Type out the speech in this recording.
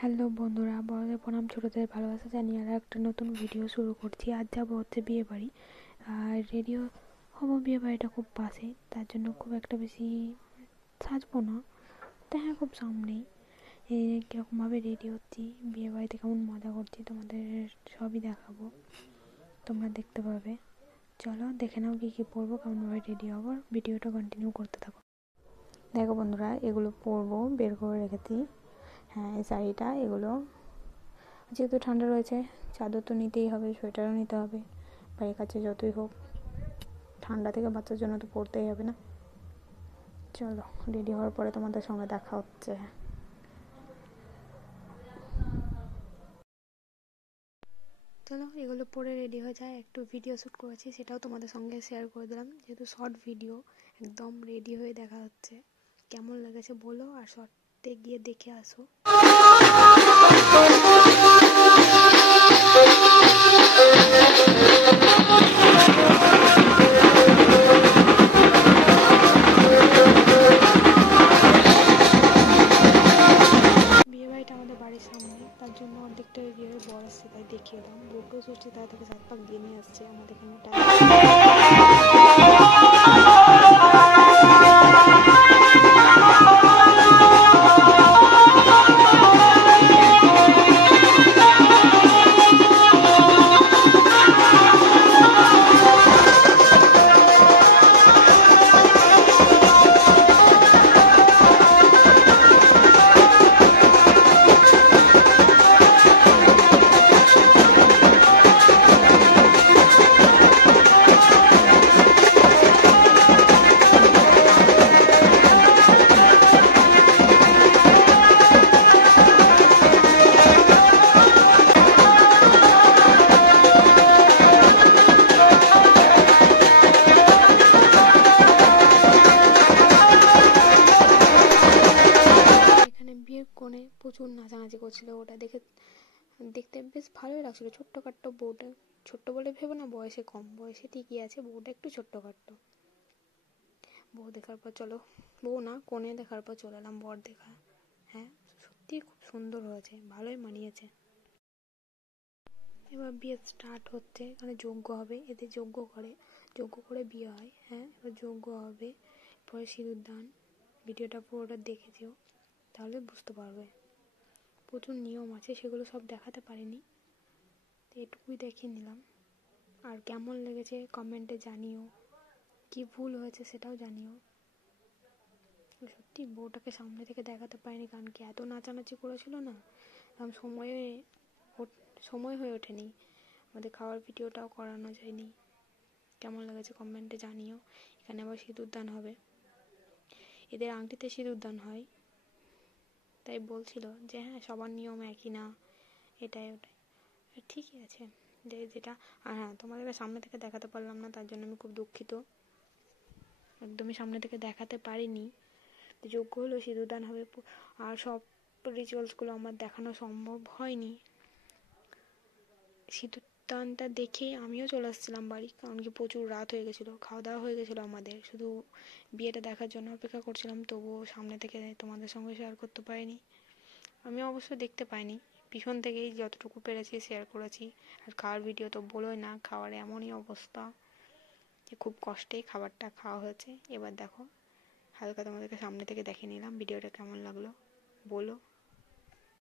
Hello বন্ধুরা, বড়দের প্রণাম, ছোটদের ভালোবাসা জানিয়ে আর একটা নতুন ভিডিও শুরু করছি। আজ যাবো হচ্ছে বিয়ে বাড়ি, আর রেডিও হবো। বিয়ে বাড়িটা খুব পাশে, তার জন্য খুব একটা বেশি সাজবো না, তো হ্যাঁ খুব সামনেই। এই কীরকমভাবে রেডি হচ্ছি, বিয়ে বাড়িতে কেমন মজা করছি তোমাদের সবই দেখাবো, তোমরা দেখতে পাবে। চলো দেখে নাও কী কী পরবো, কেমনভাবে রেডি হবো, ভিডিওটা কন্টিনিউ করতে থাকো। দেখো বন্ধুরা, এগুলো পরবো, বের করে রেখেছি। হ্যাঁ, এই শাড়িটা, এগুলো যেহেতু ঠান্ডা রয়েছে চাদর তো নিতেই হবে, সোয়েটারও নিতে হবে। বাড়ির কাছে যতই হোক, ঠান্ডা থেকে বাচ্চার জন্য তো পরতেই হবে না। চলো রেডি হওয়ার পরে তোমাদের সঙ্গে দেখা হচ্ছে। চলো এগুলো পরে রেডি হয়ে যায়, একটু ভিডিও শ্যুট করেছি, সেটাও তোমাদের সঙ্গে শেয়ার করে দিলাম। যেহেতু শর্ট ভিডিও, একদম রেডি হয়ে দেখা হচ্ছে। কেমন লেগেছে বলো, আর শর্টে গিয়ে দেখে আসো। বাড়ির সামনে, তার জন্য অর্ধেকটা রেডি হয়ে বর আসছে, তাই দেখিয়ে এলাম। বউকেও সরছে, তাই থেকে 7 পাক দিয়ে নিয়ে আসছে আমাদের এখানে টাইম। কোণে প্রচুর নাচানাচি করছিল, ওটা দেখতে বেশ ভালোই লাগছিল। ছোট্টখাট্টো বউটা, ছোট্ট বলে ভেবো না, বয়সে কম, বয়সে ঠিকই আছে, বউটা একটু ছোট্টখাট্টো। বউ দেখার পর চলো, বউ না কোণে দেখার পর চলে এলাম বর দেখা। হ্যাঁ সত্যি খুব সুন্দর হয়েছে, ভালোই মানিয়েছে। এবার বিয়ে স্টার্ট হচ্ছে, এখানে যজ্ঞ হবে, এদের যজ্ঞ করে বিয়ে হয়। হ্যাঁ এবার যজ্ঞ হবে, পরে সিঁদুর দান। ভিডিওটা পুরোটা দেখেছিও, তাহলে বুঝতে পারবে। প্রচুর নিয়ম আছে, সেগুলো সব দেখাতে পারিনি, তো এটুকুই দেখিয়ে নিলাম। আর কেমন লেগেছে কমেন্টে জানিও, কি ভুল হয়েছে সেটাও জানিও। সত্যি বউটাকে সামনে থেকে দেখাতে পারিনি, কারণ কি এত নাচানাচি করেছিল না, সময় হয়ে ওঠেনি, আমাদের খাওয়ার ভিডিওটাও করানো যায়নি। কেমন লেগেছে কমেন্টে জানিও। এখানে আবার সিঁদুর দান হবে, এদের আংটিতে সিঁদুর দান হয়, তাই বলছিল যে হ্যাঁ সবার নিয়ম একই না, এটাই ওটাই। ঠিকই আছে, যেটা। আর হ্যাঁ, তোমাদেরকে সামনে থেকে দেখাতে পারলাম না, তার জন্য আমি খুব দুঃখিত, একদমই সামনে থেকে দেখাতে পারিনি। যোগ্য হলো সিঁদুরদান হবে, আর সব রিচুয়ালসগুলো আমার দেখানো সম্ভব হয়নি। সিঁদুরদানটা দেখেই আমিও চলে আসছিলাম বাড়ি, কারণ কি প্রচুর রাত হয়ে গেছিলো, খাওয়া দাওয়া হয়ে গেছিলো আমাদের, শুধু বিয়েটা দেখার জন্য অপেক্ষা করছিলাম। তবুও সামনে থেকে তোমাদের সঙ্গে শেয়ার করতে পারিনি। আমি অবশ্য দেখতে পাইনি, পিছন থেকেই যতটুকু পেরেছি শেয়ার করেছি। আর খাওয়ার ভিডিও তো বলোই না, খাওয়ার এমনই অবস্থা যে খুব কষ্টেই খাবারটা খাওয়া হয়েছে। এবার দেখো, হালকা তোমাদেরকে সামনে থেকে দেখে নিলাম, ভিডিওটা কেমন লাগলো বলো।